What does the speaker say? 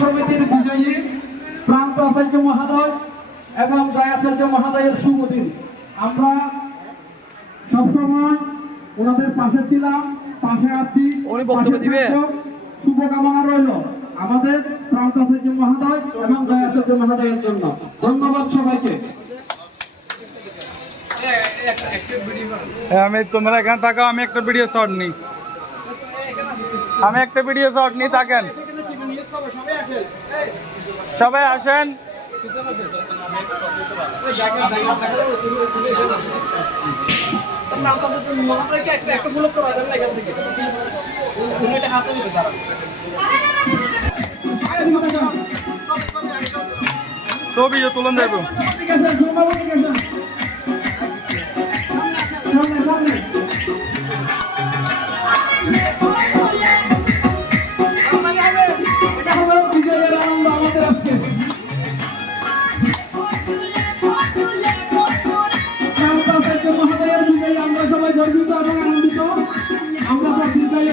সমিতির বিজয়ী প্রান্ত আচার্য মহোদয় এবং দয়াচার্য মহোদয়ের শুভ দিন। আমরা সবসময় ওনাদের পাশে ছিলাম, পাশে আছি। শুভকামনা রইল আমাদের প্রান্ত আচার্য মহোদয় এবং দয়াচার্য মহোদয়ের জন্য। ধন্যবাদ সবাইকে। আমি তোমরা এখানে থাকো, আমি একটা ভিডিও শট নিই। থাকেন, সবাই আসেন। ছবি তুলন দেবো। মহোদয়ের বিজয়ী আমরা সবাই গর্বিত এবং আনন্দিত। আমরা তার দীর্ঘায়ু